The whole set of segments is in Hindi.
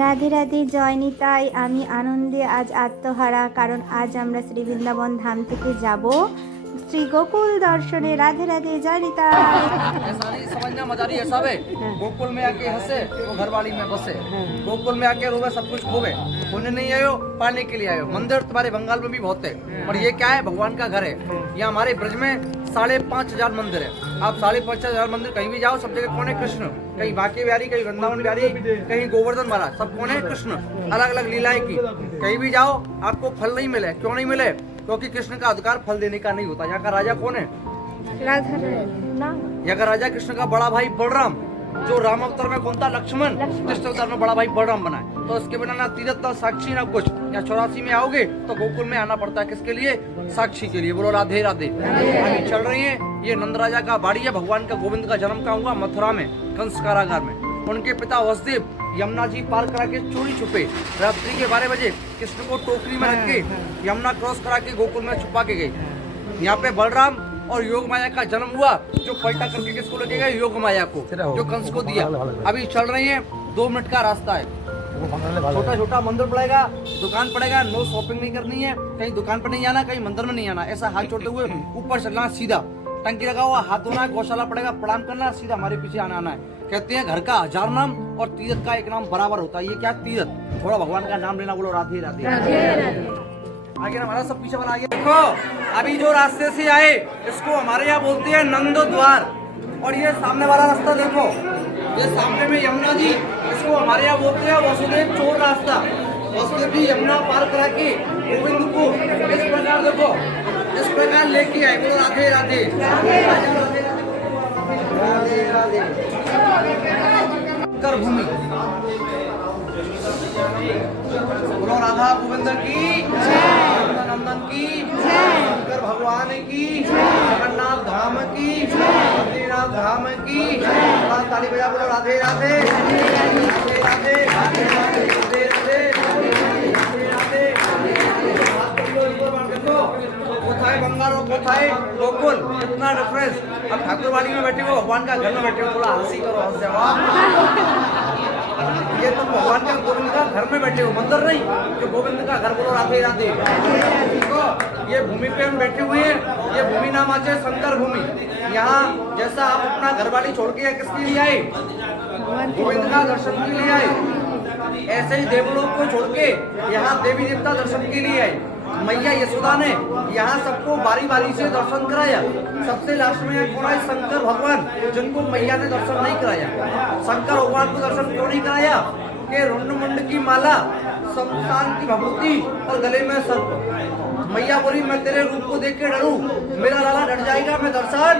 রাধে রাধে জয় নিতাই। আমি আনন্দে আজ আত্মহারা, কারণ আজ আমরা শ্রী বৃন্দাবন ধাম থেকে যাব শ্রী গোকুল দর্শনে। রাধে রাধে জয় নিতাই। ऐसा नहीं समझना मजारी ऐसा है। गोकुल में आके हंसे वो घरवाली में बसे, गोकुल में आके रोवे सब कुछ खोवे। खोने नहीं आयो, पाने के लिए आयो। मंदिर तुम्हारे बंगाल में भी बहुत है, और ये क्या है, भगवान का घर है। यहाँ हमारे ब्रज में 5,500 मंदिर है। आप 5,500 मंदिर कहीं भी जाओ, सब जगह कौन है? कृष्ण। कहीं बांके बिहारी, कहीं वृंदावन बिहारी, कहीं गोवर्धन महाराज, सब कौन है? कृष्ण। अलग अलग लीलाएं की। कहीं भी जाओ आपको फल नहीं मिले। क्यों नहीं मिले? क्योंकि कृष्ण का अधिकार फल देने का नहीं होता। यहाँ का राजा कौन है? রাধা না यहाँ का राजा कृष्ण का बड़ा भाई बलराम, जो राम अवतार में कौन था? लक्ष्मण। कृष्ण अवतार में बड़ा भाई बलराम बना है। तो इसके बिना ना तीरथ ना साक्षी ना कुछ। यहाँ 84 में आओगे तो गोकुल में आना पड़ता है। किसके लिए? साक्षी के लिए। बोलो राधे राधे। अभी चल रही है, ये नंद राजा का बाड़ी है। भगवान का गोविंद का जन्म कहाँ हुआ? मथुरा में, कंस कारागार में। उनके पिता वसुदेव यमुना जी पार करा के चोरी छुपे रात्रि के 12 बजे कृष्ण को टोकरी में रख के यमुना क्रॉस करा के गोकुल में छुपा के गए। यहाँ पे बलराम और योग माया का जन्म हुआ, जो पलटा करके किसको लेके गए? योग माया को, जो कंस को दिया। अभी चल रही है, 2 मिनट का रास्ता है। छोटा छोटा मंदिर पड़ेगा, दुकान पड़ेगा। नो शॉपिंग नहीं करनी है, कहीं दुकान पर नहीं आना, कहीं मंदिर में नहीं आना। ऐसा हाथ छोड़ते हुए ऊपर चलना, सीधा टंकी लगा हुआ हाथ धोना, गौशाला पड़ेगा, प्रणाम करना, सीधा हमारे पीछे आना है। कहते हैं घर का 1000 नाम और तीर्थ का एक नाम बराबर होता है। ये क्या? तीर्थ। थोड़ा भगवान का नाम लेना। बोलो राधे राधे। आगे हमारा सब पीछे वाला आगे देखो। अभी जो रास्ते से आए इसको हमारे यहाँ बोलते हैं नंद द्वार। और ये सामने वाला रास्ता देखो, ये सामने में यमुना जी, इसको हमारे यहाँ बोलते हैं वसुदेव चोर रास्ता। वसुदेव जी यमुना पार करा के गोविंद को इस प्रकार देखो, इस प्रकार लेके आए। बोलो राधे राधे। राधे राधे। कर भूमि। बोलो राधा गोविंद की नंदन की, शंकर भगवान की, जगन्नाथ धाम की, बद्रीनाथ धाम की। ताली बजा। बोलो राधे राधे। राधे राधे। राधे राधे। कोथाई बंगाल और कोथाई गोकुल, कितना डिफरेंस। अब ठाकुरवाड़ी में बैठे हो, भगवान का घर में बैठे हो। थोड़ा हंसी करो, हंस जाओ। ये तो भगवान का गोविंद का घर में बैठे हो, मंदिर नहीं, जो गोविंद का घर। बोलो राधे राधे। देखो ये भूमि पे हम बैठे हुए हैं, ये भूमि नाम आज है शंकर भूमि। यहाँ जैसा आप अपना घरवाली छोड़ के किसके लिए आए? गोविंद का दर्शन के लिए आए। ऐसे ही देवलोक को छोड़ के यहाँ देवी देवता दर्शन के लिए आए। मैया यशोदा ने यहाँ सबको बारी बारी से दर्शन कराया। सबसे लास्ट में कौन है? शंकर भगवान, जिनको मैया ने दर्शन नहीं कराया। शंकर भगवान को दर्शन क्यों नहीं कराया? कि रुंड मुंड की माला, शमशान की भभूति और गले में सर्प। मैया बोली मैं तेरे रूप को देख के डरूं, मेरा लाला डर जाएगा, मैं दर्शन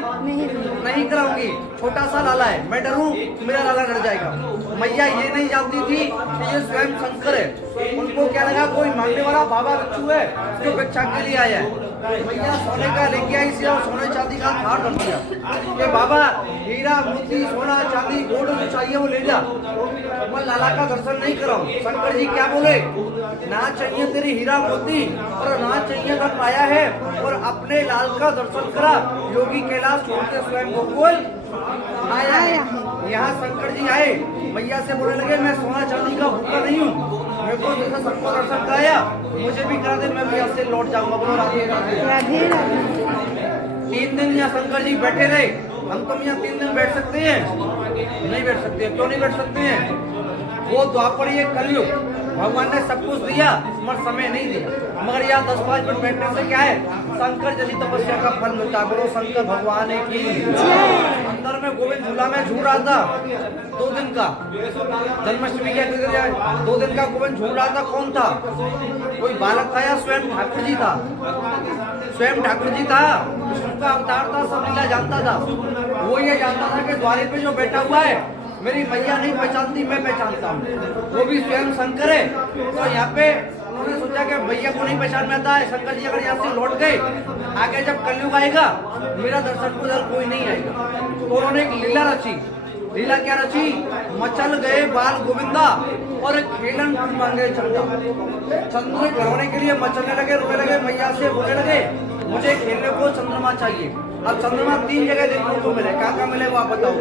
नहीं कराऊंगी। छोटा सा लाला है, मैं डरूं, मेरा लाला डर जाएगा। मैया ये नहीं जानती थी कि ये स्वयं शंकर है। उनको क्या लगा कोई मांगने वाला बाबा बिच्छू है जो भिक्षा के लिए आया है। मैया सोने का लेके आई सी और सोने चांदी का थार रख दिया कि बाबा हीरा मोती सोना चांदी गोल्ड जो चाहिए वो ले जा, मैं लाला का दर्शन नहीं कराऊं। शंकर जी क्या बोले? ना चाहिए तेरी हीरा मोती और ना चाहिए धन पाया है, और अपने लाल का दर्शन करा। योगी कैलाश छोड़ के स्वयं गोकुल आया है। यहाँ शंकर जी आए, मैया से बोलने लगे मैं सोना चांदी का भूखा नहीं हूँ, मेरे को जैसा सबको दर्शन कराया मुझे भी करा दे, मैं भी यहाँ से लौट जाऊंगा। बोलो राधे राधे। 3 दिन यहाँ शंकर जी बैठे रहे। हम तुम यहाँ 3 दिन बैठ सकते हैं? नहीं बैठ सकते। क्यों नहीं बैठ सकते हैं? वो द्वापर ये कलयुग, भगवान ने सब कुछ दिया मगर समय नहीं दिया। मगर यहाँ 10-5 मिनट बैठने से क्या है? शंकर जैसी तपस्या का फल मिलता है। बोलो शंकर भगवान की। अंदर में गोविंद झूला में झूल रहा था 2 दिन का। जन्माष्टमी क्या 2 दिन का गोविंद झूल रहा था। कौन था? कोई बालक था या स्वयं ठाकुर जी था? स्वयं ठाकुर जी था। विष्णु का अवतार था, सब लीला जानता था। वो ये जानता था कि द्वारे पे जो बैठा हुआ है मेरी मैया नहीं पहचानती, मैं पहचानता हूँ। वो भी स्वयं शंकर है। तो यहाँ पे उन्होंने सोचा कि भैया को नहीं पहचान में आता है। शंकर जी अगर यहाँ से लौट गए, आगे जब कलयुग आएगा मेरा दर्शन को जल कोई नहीं आएगा। तो उन्होंने एक लीला रची। लीला क्या रची? मचल गए बाल गोविंदा और खेलन मांगे चंदा। चंद्र भरवाने के लिए मचलने लगे, रोने लगे, मैया से बोलने लगे मुझे खेलने को चंद्रमा चाहिए। अब चंद्रमा 3 जगह देखने को मिले, क्या मिले वो आप बताओ।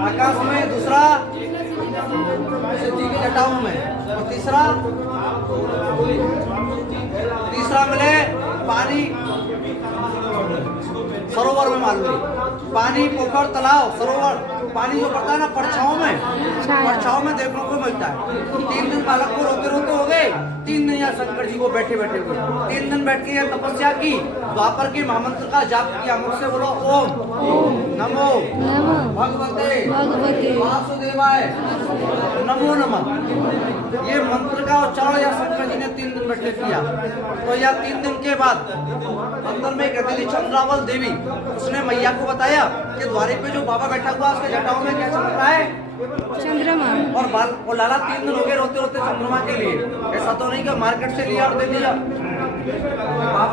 आकाश में, दूसरा जटाओं में, और तीसरा मिले पानी सरोवर में। मालूम है पानी, पोखर, तालाब, सरोवर, पानी जो पड़ता है ना परछाओं में देखने को मिलता है। 3 दिन बालक को रोते रोते हो गए, 3 दिन यहाँ शंकर जी को बैठे बैठे हुए 3 दिन बैठ के तपस्या की, द्वापर के महामंत्र का जाप किया। मुझसे बोलो ओम नमो भगवते वासुदेवाय नमो नमः। ये मंत्र का उच्चारण या शंकर जी ने 3 दिन बैठे किया। तो यह 3 दिन के बाद अंदर में कहती थी चंद्रावल देवी, उसने मैया को बताया कि द्वारे पे जो बाबा बैठा हुआ उसके जटाओं में क्या चल रहा है? चंद्रमा। और लाला 3 दिन हो गए रोते रोते चंद्रमा के लिए। ऐसा तो नहीं कि मार्केट से लिया और दे दिया।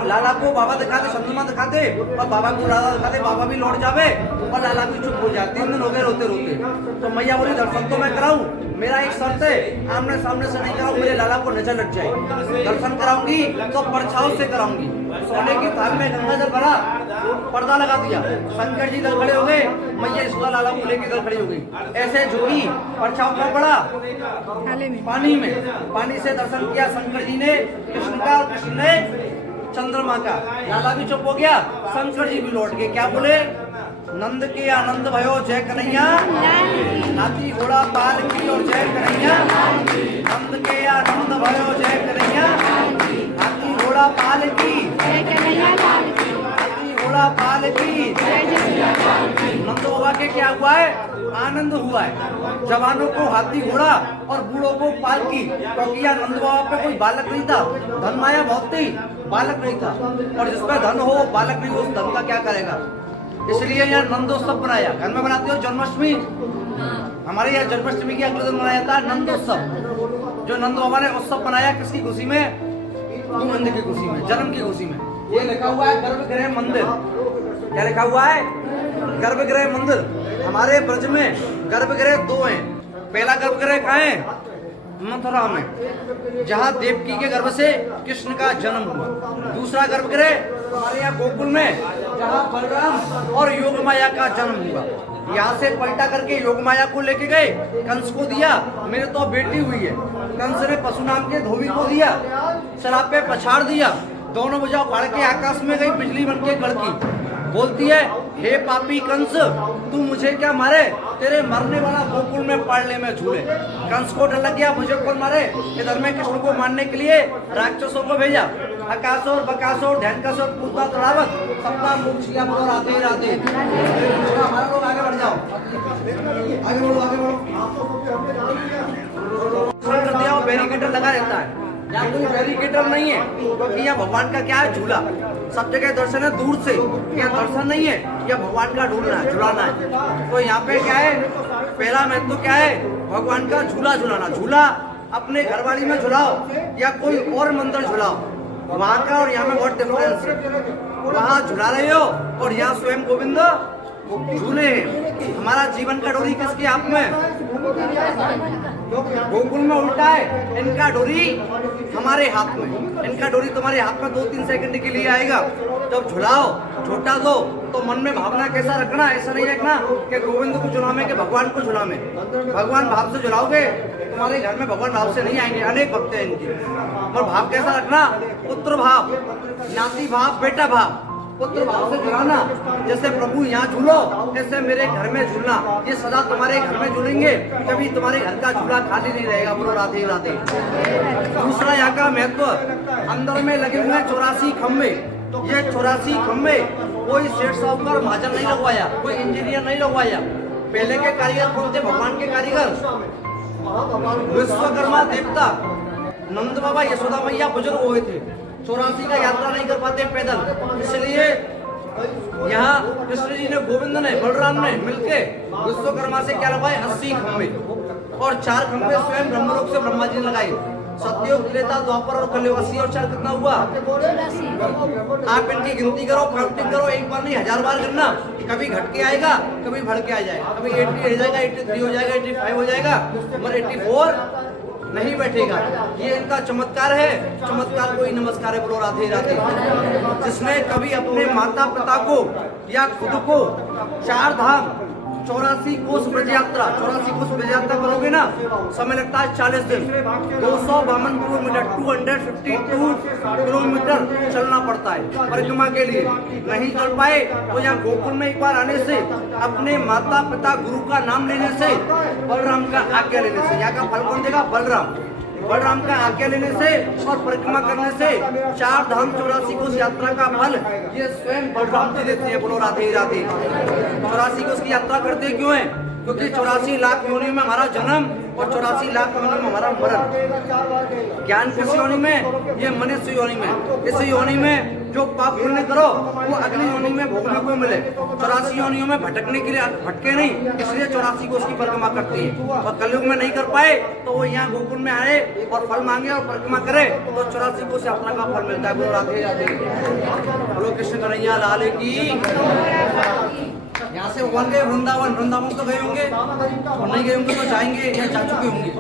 लाला को बाबा दिखाते, चंद्रमा दिखाते, और बाबा को लाला दिखाते, बाबा भी लौट जावे और लाला भी चुप हो जाए। 3 दिन हो गए रोते रोते। तो मैया बोली दर्शन तो मैं कराऊं, मेरा एक शर्त है, आमने सामने से नहीं कराऊं, मेरे लाला को नजर लग जाए। दर्शन कराऊंगी तो परछाओं से कराऊंगी। सोने की थाल में गंगा जल भरा, पर्दा लगा दिया, शंकर जी दल खड़े हो गए, मैया इसका लाला को लेके दल खड़ी हो गई। ऐसे झुकी, परछाओं का पड़ा पानी में, पानी से दर्शन किया शंकर जी ने कृष्ण का, और कृष्ण ने चंद्रमा का। लाला भी चुप हो गया, शंकर जी भी लौट गए। क्या बोले? नंद के आनंद भयो जय कन्हैया, हाथी घोड़ा पाल की और जय कन्हैया। नंद के आनंद भयो जय कन्हैया, हाथी घोड़ा पाल की, हाथी घोड़ा पाल की। नंद बाबा के क्या हुआ है? आनंद हुआ है। जवानों को हाथी घोड़ा और बूढ़ों को पाल की, क्योंकि यहाँ नंद बाबा पे कोई बालक नहीं था, धन माया बहुत थी, बालक नहीं था। और जिसपे धन हो बालक नहीं हो, उस धन का क्या करेगा? इसलिए यहाँ नंदोत्सव बनाया। घर में बनाते हो जन्माष्टमी, हमारे यहाँ जन्माष्टमी के अगले दिन मनाया था नंदोत्सव। जो नंद बाबा ने उत्सव बनाया किसकी खुशी में? गोविंद की खुशी में, जन्म की खुशी में। ये लिखा हुआ है गर्भगृह मंदिर। क्या लिखा हुआ है? गर्भगृह मंदिर। हमारे ब्रज में गर्भगृह 2 हैं। पहला गर्भगृह कहाँ है? मथुरा में, जहाँ देवकी के गर्भ से कृष्ण का जन्म हुआ। दूसरा गर्भगृह हमारे यहाँ गोकुल में, जहाँ बलराम और योगमाया का जन्म हुआ। यहाँ से पलटा करके योगमाया को लेके गए, कंस को दिया, मेरे तो बेटी हुई है। कंस ने परशुराम के धोबी को दिया, शराब पे पछाड़ दिया, दोनों भुजाओं फाड़ के आकाश में गई, बिजली बन के कड़की। बोलती है, हे पापी कंस, तू मुझे क्या मारे? तेरे मरने वाला गोकुल में पालने में झूले। कंस को डर लग गया, मुझे कौन मारे? इधर में कृष्ण को मारने के लिए राक्षसों को भेजा। अकासुर, बकासुर, ध्यानकासुर, पूतना, तड़ावत, सबका मुख छिया बोलो राधे राधे। हमारा लोग आगे बढ़ जाओ, आगे बढ़ो, आगे बढ़ो। बैरिकेटर लगा रहता है, यहाँ कोई बैरिकेटर नहीं है, क्योंकि यहाँ भगवान का क्या है? झूला। सब जगह दर्शन है दूर से, यहाँ दर्शन नहीं है, यह भगवान का ढूंढना है, झुलाना है। तो यहाँ पे क्या है? पहला महत्व क्या है? भगवान का झूला झुलाना। झूला अपने घरवाली में झुलाओ या कोई और मंदिर झुलाओ, वहाँ का और यहाँ में बहुत डिफरेंस है। वहाँ झुला रहे हो और यहाँ स्वयं गोविंद झूले हैं। हमारा जीवन का डोरी किसके हाथ में? गोकुल में उल्टा है, इनका डोरी हमारे हाथ में। इनका डोरी तुम्हारे हाथ में 2-3 सेकंड के लिए आएगा। जब झुलाओ, झोटा दो, तो मन में भावना कैसा रखना? ऐसा नहीं रखना कि गोविंद को झुलावे कि भगवान को झुलावे। भगवान भाव से झुलाओगे, तुम्हारे घर में भगवान भाव से नहीं आएंगे। अनेक भक्त हैं इनके। और भाव कैसा रखना? पुत्र भाव, नाती भाव, बेटा भाव। पुत्र भाव से झुलाना, जैसे प्रभु यहाँ झूलो, जैसे मेरे घर में झूलना। ये सदा तुम्हारे घर में झूलेंगे, कभी तुम्हारे घर का झूला खाली नहीं रहेगा। बोलो राधे राधे। दूसरा यहाँ का महत्व, अंदर में लगे हुए 84 खम्भे। ये 84 खम्भे कोई सेठ साहूकार महाजन नहीं लगवाया, कोई इंजीनियर नहीं लगवाया। पहले के कारीगर कौन थे? भगवान के कारीगर, विश्वकर्मा देवता। नंद बाबा, यशोदा मैया बुजुर्ग हुए थे, 84 का यात्रा नहीं कर पाते पैदल, इसलिए यहाँ कृष्ण जी ने, गोविंद ने, बलराम ने मिलके विश्वकर्मा से क्या लगवाए? 80 खम्भे। और 4 खम्भे स्वयं ब्रह्मलोक से ब्रह्मा जी ने लगाए। सत्युग, त्रेता, द्वापर और कलयुग। 80 और 4 कितना हुआ? आप इनकी गिनती करो, काउंटिंग करो, एक बार नहीं 1000 बार गिनना। कभी घट के आएगा, कभी बढ़ के आ जाएगा, कभी 80 हो जाएगा, 83 हो जाएगा, 85 हो जाएगा, और 84 नहीं बैठेगा। ये इनका चमत्कार है। चमत्कार को ही नमस्कार है। बोलो राधे राधे। जिसने कभी अपने माता पिता को या खुद को 4 धाम 84 कोस ब्रज यात्रा करोगे ना, समय लगता है 40 दिन। 252 किलोमीटर 252 किलोमीटर चलना पड़ता है परिक्रमा के लिए। नहीं चल पाए तो यहाँ गोकुल में एक बार आने से, अपने माता पिता गुरु का नाम लेने से, बलराम का आज्ञा लेने से, यहाँ का फल कौन देगा? बलराम का आज्ञा लेने से और परिक्रमा करने से 4 धाम 84 कोस यात्रा का फल ये स्वयं बलराम जी देते हैं। बोलो राधे राधे। 84 कोस की यात्रा करते क्यों है? क्योंकि 84 लाख योनि में हमारा जन्म और 84 लाख योनि में हमारा मरण। ज्ञान किस योनि में? ये मनुष्य योनि में। इस योनि में जो पाप पुण्य करो वो अगली योनि में भोगने को मिले। 84 योनियों में भटकने के लिए भटके नहीं, इसलिए 84 कोस की परिक्रमा करती है। और कलयुग में नहीं कर पाए तो वो यहाँ गोकुल में आए और फल मांगे और परिक्रमा करे तो 84 कोस यात्रा का फल मिलता है। बोलो राधे राधे। बोलो कृष्ण कन्हैया लाल की। यहाँ से भगवान गए वृंदावन तो गए होंगे, और नहीं गए होंगे तो जाएंगे या जा चुके होंगे।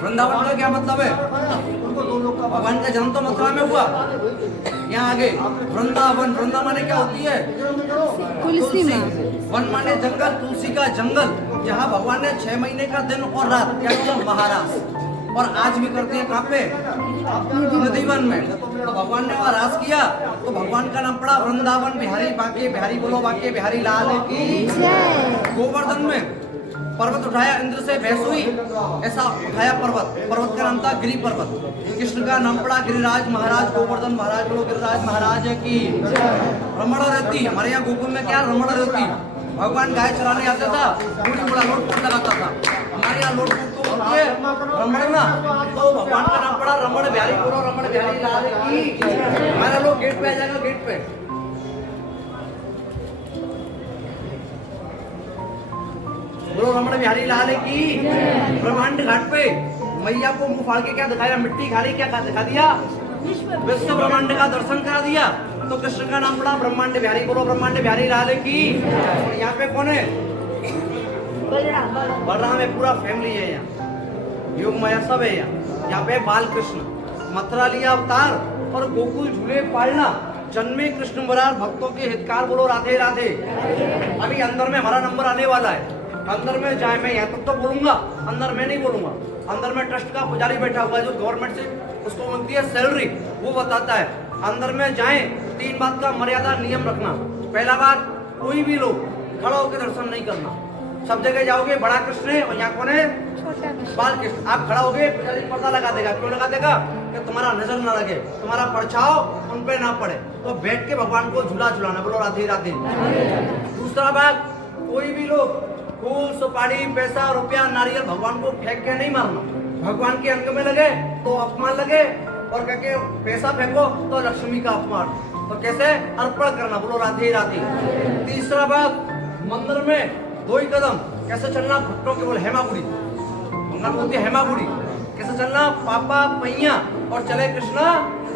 वृंदावन का क्या मतलब है? भगवान का जन्म तो मथुरा में हुआ, यहाँ आगे वृंदावन माने क्या होती है? तुलसी। वन माने जंगल, तुलसी का जंगल, जहाँ भगवान ने 6 महीने का दिन और रात क्या किया? महाराज। और आज भी करते हैं कहाँ पे? नदीवन में। तो भगवान ने वहाँ रास किया तो भगवान का नाम पड़ा वृंदावन बिहारी। बांके बिहारी बोलो, बांके बिहारी लाल की। गोवर्धन में पर्वत उठाया इंद्र से बहस हुई, ऐसा उठाया पर्वत का नाम था गिरि पर्वत। कृष्ण का नाम पड़ा गिरिराज महाराज, गोवर्धन महाराज बोलो गिरिराज महाराज की। रमण रहती हमारे यहाँ गोकुल में क्या? रमण रहती। भगवान गाय चराने आता था, बड़ा लोट लगाता था। हमारे यहाँ लोट रमण ना, तो भगवान का नाम पड़ा रमण बिहारी बोलो, रमण बिहारी लाल की। हमारा लोग गेट पे आ जाएगा, गेट पे बोलो रमण बिहारी लाल की। ब्रह्मांड घाट पे मैया को मुंह फाड़ के क्या दिखाया? मिट्टी खाली क्या दिखा दिया? विश्व ब्रह्मांड का दर्शन करा दिया। तो कृष्ण का नाम पड़ा ब्रह्मांड बिहारी बोलो, ब्रह्मांड बिहारी लाल की। और यहाँ पे कौन है? बलराम है, पूरा फैमिली है यहाँ, योग माया सब है यहाँ पे बाल कृष्ण, मथुरा लिया अवतार और गोकुल झूले पालना, जन्मे कृष्ण मुरार भक्तों के हितकार बोलो राधे राधे। अभी अंदर में हमारा नंबर आने वाला है, अंदर में जाए, मैं यहाँ तक तो बोलूंगा, अंदर में नहीं बोलूंगा। अंदर में ट्रस्ट का पुजारी बैठा हुआ है जो गवर्नमेंट से उसको मिलती है सैलरी, वो बताता है। अंदर में जाए 3 बात का मर्यादा नियम रखना। पहला बात, कोई भी लोग खड़ा होकर दर्शन नहीं करना। सब जगह जाओगे बड़ा कृष्ण है और यहाँ कौन है? बाल कृष्ण। आप खड़ा होगे पुजारी पर्दा लगा देगा। क्यों लगा देगा? कि तुम्हारा नजर ना लगे, तुम्हारा परछाव उन पे ना पड़े। तो बैठ के भगवान को झूला झुलाना बोलो राधे राधे। दूसरा बात, कोई भी लोग फूल सुपारी पैसा रुपया नारियल भगवान को फेंक के नहीं मारना। भगवान के अंग में लगे तो अपमान लगे, और कहके पैसा फेंको तो लक्ष्मी का अपमान। तो कैसे? अर्पण करना बोलो राधे राधे। तीसरा बात, मंदिर में 2 ही कदम कैसे चलना? भक्तों के बोले हेमागुड़ी, मंगल बोलती है हेमागुड़ी। कैसे चलना? पापा पहिया और चले कृष्णा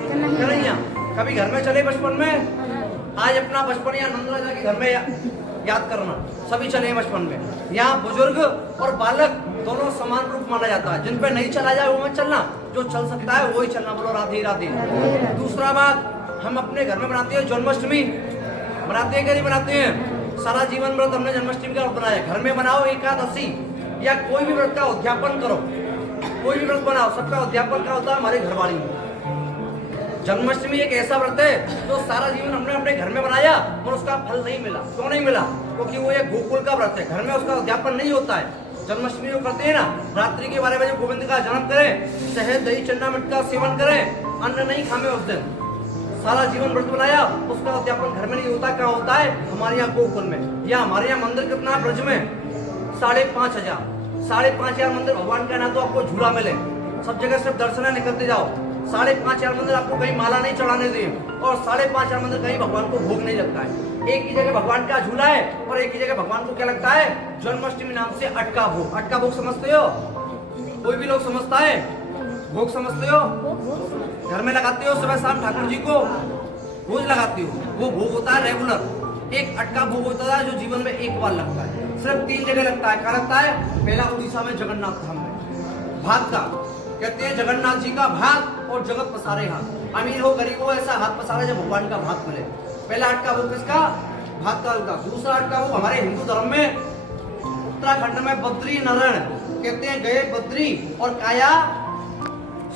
कन्हैया। कभी घर में चले बचपन में, आज अपना बचपन या नंद राजा के घर में याद करना, सभी चले बचपन में। यहाँ बुजुर्ग और बालक दोनों समान रूप माना जाता है। जिन पे नहीं चला जाए वो मत चलना, जो चल सकता है वही चलना बोलो राधे राधे। दूसरा बात, हम अपने घर में बनाते हैं जन्माष्टमी, बनाते हैं कि नहीं बनाते हैं? सारा जीवन व्रत हमने जन्माष्टमी का व्रत बनाया। घर में बनाओ एकादशी या कोई भी व्रत का उद्यापन करो, कोई भी व्रत बनाओ, सबका उद्यापन का होता है हमारे घरवाली में। जन्माष्टमी एक ऐसा व्रत है जो सारा जीवन हमने अपने घर में बनाया और उसका फल नहीं मिला। क्यों नहीं मिला? क्योंकि वो एक गोकुल का व्रत है, घर में उसका उद्यापन नहीं होता है। जन्माष्टमी जो करते हैं ना, रात्रि के 12 बजे गोविंद का जन्म करें, शहद दही चन्ना मिर्च का सेवन करें, अन्न नहीं खामे उस दिन, सारा जीवन व्रत बनाया, उसका उद्यापन घर में नहीं होता। क्या होता है? हमारे यहाँ गोकुल में। या हमारे यहाँ मंदिर कितना है ब्रज में? 5,500 मंदिर भगवान का ना तो आपको झूला मिले, सब जगह सिर्फ दर्शन निकलते जाओ। 5,500 मंदिर आपको कहीं माला नहीं चढ़ाने दिए, और 5,500 मंदिर कहीं भगवान को भोग नहीं लगता है। एक ही जगह भगवान का झूला है और एक ही जगह भगवान को क्या लगता है? जन्माष्टमी नाम से अटका भोग। अटका भोग समझते हो? कोई भी लोग समझता है? भोग समझते हो? घर में लगाते हो सुबह शाम ठाकुर जी को रोज लगाते हो, वो भोग होता है रेगुलर। एक अटका भोग होता है जो जीवन में एक बार लगता है, सिर्फ 3 जगह लगता है। क्या लगता है? पहला उड़ीसा में जगन्नाथ धाम में भाग का, कहते हैं जगन्नाथ जी का भाग और जगत पसारे हाथ। अमीर हो गरीब हो ऐसा हाथ पसारे जब भगवान का भाग मिले। पहला अटका भोग किसका? भाग का होगा। दूसरा अटका भोग हमारे हिंदू धर्म में उत्तराखंड में बद्री नरण कहते हैं, गए बद्री और काया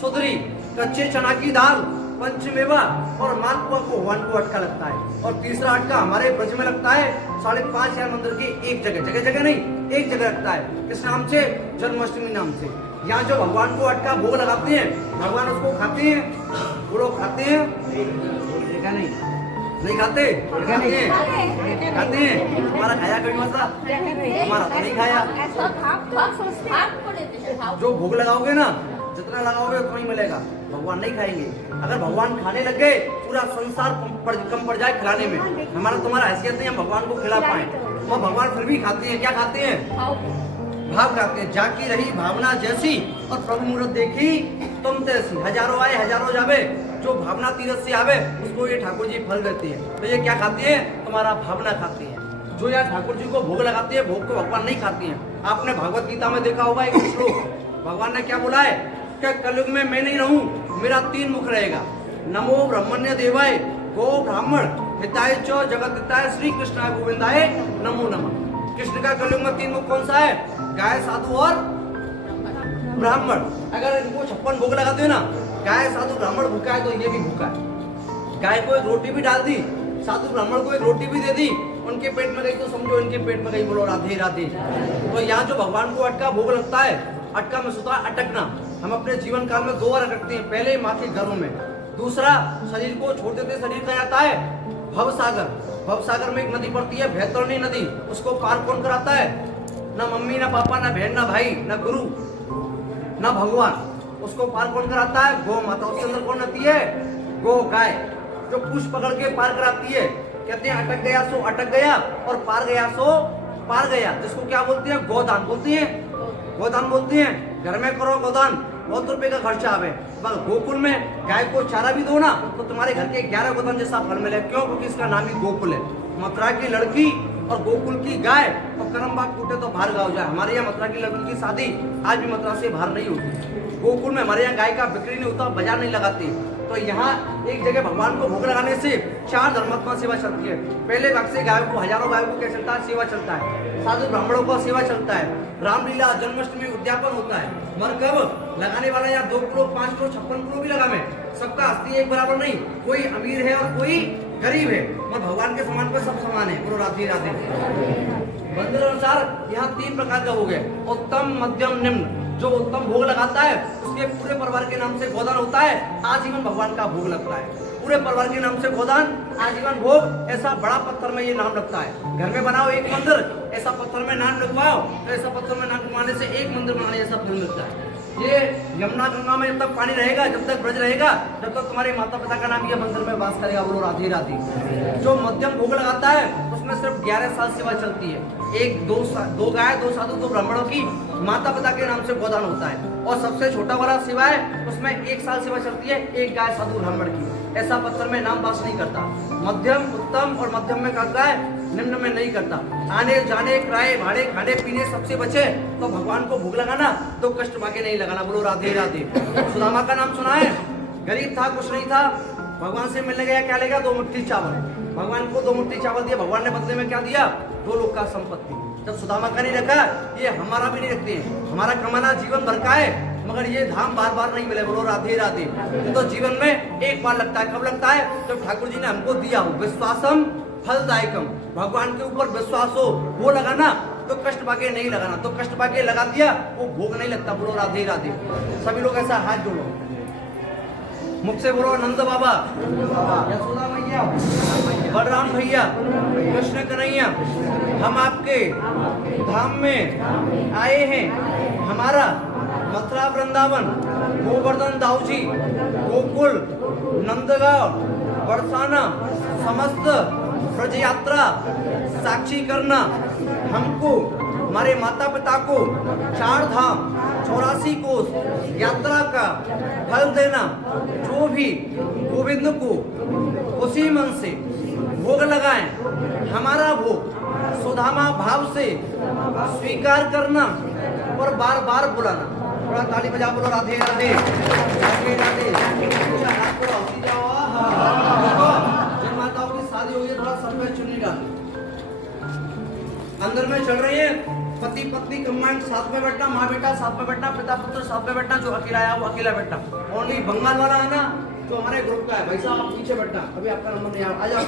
सुधरी। कच्चे चना की दाल, पंचमेवा और मालपुआ को भगवान को अटका लगता है। और तीसरा अटका हमारे ब्रज में लगता है 5,500 मंदिर की एक जगह, जगह जगह नहीं, एक जगह लगता है। किस नाम से? जन्माष्टमी नाम से। यहाँ जो भगवान को अटका भोग लगाते हैं, भगवान उसको खाते हैं, वो लोग खाते हैं, देखा नहीं, नहीं खाते, खाते हैं, खाते हैं। हमारा खाया कभी मात्रा, हमारा तो नहीं खाया। जो भोग लगाओगे ना, जितना लगाओगे उतना ही मिलेगा, भगवान नहीं खाएंगे। अगर भगवान खाने लग गए, पूरा संसार कम पड़ जाए खिलाने में, हमारा तुम्हारा हैसियत नहीं हम भगवान को खिला पाए, और भगवान फिर भी खाते हैं। क्या खाते हैं? भाव खाते हैं। जाकी रही भावना जैसी और प्रभु मूर्त देखी तुम तैसी। हजारों आए हजारों जावे, जो भावना तीरथ से आवे उसको ये ठाकुर जी फल देते हैं। तो ये क्या खाते हैं? तुम्हारा भावना खाते हैं। जो यार ठाकुर जी को भोग लगाते हैं, भोग को भगवान नहीं खाते हैं। आपने भगवत गीता में देखा होगा एक श्लोक, भगवान ने क्या बोला है कि कलयुग में मैं नहीं रहूं, मेरा 3 मुख रहेगा। नमो ब्रह्मण्य देवाय गो ब्राह्मण हिताय च जगत हिताय श्री कृष्णाय गोविंदाय नमो नमः। कृष्ण का कलयुग में 3 मुख कौन सा है? गाय, साधु और ब्राह्मण। अगर इनको 56 भोग लगाते हो ना, गाय साधु ब्राह्मण भूखा है तो ये भी भूखा है। गाय को एक रोटी भी डाल दी, साधु ब्राह्मण को एक रोटी भी दे दी, उनके पेट में गई तो समझो इनके पेट में गई। बोलो राधे राधे। तो यहाँ जो भगवान को अटका भोग लगता है, अटका में सुता अटकना, हम अपने जीवन काल में 2 बार अटकते हैं। पहले माँ के गर्भ में, दूसरा शरीर को छोड़ देते शरीर का जाता है भवसागर। भवसागर में एक नदी पड़ती है, भैतरणी नदी, उसको पार कौन कराता है? ना मम्मी, ना पापा, ना बहन, ना भाई, ना गुरु, ना भगवान। उसको पार कौन कराता है? गौ माता। उसके अंदर कौन आती है? गो, गाय, जो पुष्प पकड़ के पार कराती है। कहते हैं अटक गया सो अटक गया और पार गया सो पार गया। जिसको क्या बोलते हैं? गोदान बोलते हैं, गोदान बोलते हैं। घर में करो गोदान, बहुत रुपए का खर्चा आवे। गोकुल में गाय को चारा भी दो ना तो तुम्हारे घर के 11 गोदान जैसा फल मिले। क्यों? क्योंकि इसका नाम ही गोकुल है। मथुरा की लड़की और गोकुल की गाय और करम बाग टूटे तो बाहर गाँव जाए। हमारे यहाँ मथुरा की लड़की की शादी आज भी मथुरा से बाहर नहीं होती। गोकुल में हमारे यहाँ गाय का बिक्री नहीं होता, बाजार नहीं लगाते। तो यहाँ एक जगह भगवान को भोग लगाने से 4 धर्मात्मा सेवा चलती है। पहले भाग से गायों को, हजारों गायों को क्या चलता है? सेवा चलता है। साधु ब्राह्मणों को सेवा चलता है। रामलीला, जन्माष्टमी, उद्यापन होता है। मगर कब लगाने वाला यहाँ 2 किलो, 5 किलो, 56 किलो भी लगा में, सबका हस्ती एक बराबर नहीं। कोई अमीर है और कोई गरीब है, और भगवान के समान पर सब समान है। बोलो राधे राधे। मंदिर अनुसार यहाँ 3 प्रकार का भोग है, उत्तम, मध्यम, निम्न। जो उत्तम भोग लगाता है उसके पूरे परिवार के नाम से गोदान होता है, आजीवन भगवान का भोग लगता है। पूरे परिवार के नाम से गोदान, आजीवन भोग। ऐसा बड़ा पत्थर में ये नाम लगता है। घर में बनाओ एक मंदिर, ऐसा पत्थर में नाम लिखवाओ तो ऐसा पत्थर में नाम लिखवाने से एक मंदिर बनाने जैसा फल मिलता है। ये यमुना गंगा में जब तक पानी रहेगा, जब तक ब्रज रहेगा, जब तक तुम्हारे माता पिता का नाम ये मंदिर में वास करेगा। बोलो राधे राधे। जो मध्यम भोग लगाता है उसमें सिर्फ 11 साल सेवा चलती है। 2 गाय, 2 साधु, 2 ब्राह्मणों की माता पिता के नाम से गोदान होता है। और सबसे छोटा वाला सेवा है, उसमें 1 साल सेवा चलती है, 1 गाय, साधु, ब्राह्मण की। ऐसा पत्थर में नाम वास नहीं करता। मध्यम, उत्तम और मध्यम में करता है, निम्न में नहीं करता। आने जाने, किराए भाड़े, खाने पीने सबसे बचे तो भगवान को भोग लगाना, तो कष्ट भागे नहीं लगाना। बोलो राधे राधे। सुदामा का नाम सुना है? गरीब था, कुछ नहीं था, भगवान से मिलने गया, क्या लेगा? 2 मुट्ठी चावल। भगवान को 2 मुट्ठी चावल दिया, भगवान ने बदले में क्या दिया? 2 लोग का संपत्ति। जब सुदामा का नहीं रखा, ये हमारा भी नहीं रखते हैं। हमारा कमाना जीवन भर का है, मगर ये धाम बार बार नहीं मिले। बोलो राधे राधे। तो जीवन में एक बार लगता है। कब लगता है? जब ठाकुर जी ने हमको दिया हो। विश्वासम फलदायकम, भगवान के ऊपर विश्वास हो, वो लगाना। तो कष्ट भागे नहीं लगाना। तो कष्ट भागे लगा दिया, वो भोग नहीं लगता। बोलो राधे राधे। सभी लोग ऐसा हाथ जोड़ो, मुख से बोलो नंद बाबा, यशोदा मैया, बलराम भैया, कृष्ण कन्हैया, हम आपके धाम में आए हैं। हमारा मथुरा, वृंदावन, गोवर्धन, दाऊजी, गोकुल, नंदगांव, बरसाना, समस्त ब्रज यात्रा साक्षी करना, हमको, हमारे माता पिता को 4 धाम, 84 कोस यात्रा का फल देना। जो भी गोविंद को उसी मन से भोग लगाएं, हमारा भोग सुदामा भाव से स्वीकार करना और बार बार बुलाना। थोड़ा ताली बजा, बोलो राधे राधे राधे राधे। जब माताओं की शादी हुई है, थोड़ा सब में चुन्नी डाल, अंदर में चल रही है, पति पत्नी कंबाइंड साथ में बैठना, माँ बेटा साथ में बैठना, पिता पुत्र साथ में बैठना, जो अकेला आया वो अकेला बैठना। ओनली बंगाल वाला है ना जो हमारे ग्रुप का है, भाई साहब आप पीछे बैठना, अभी आपका नंबर नहीं आया, आ जाओ।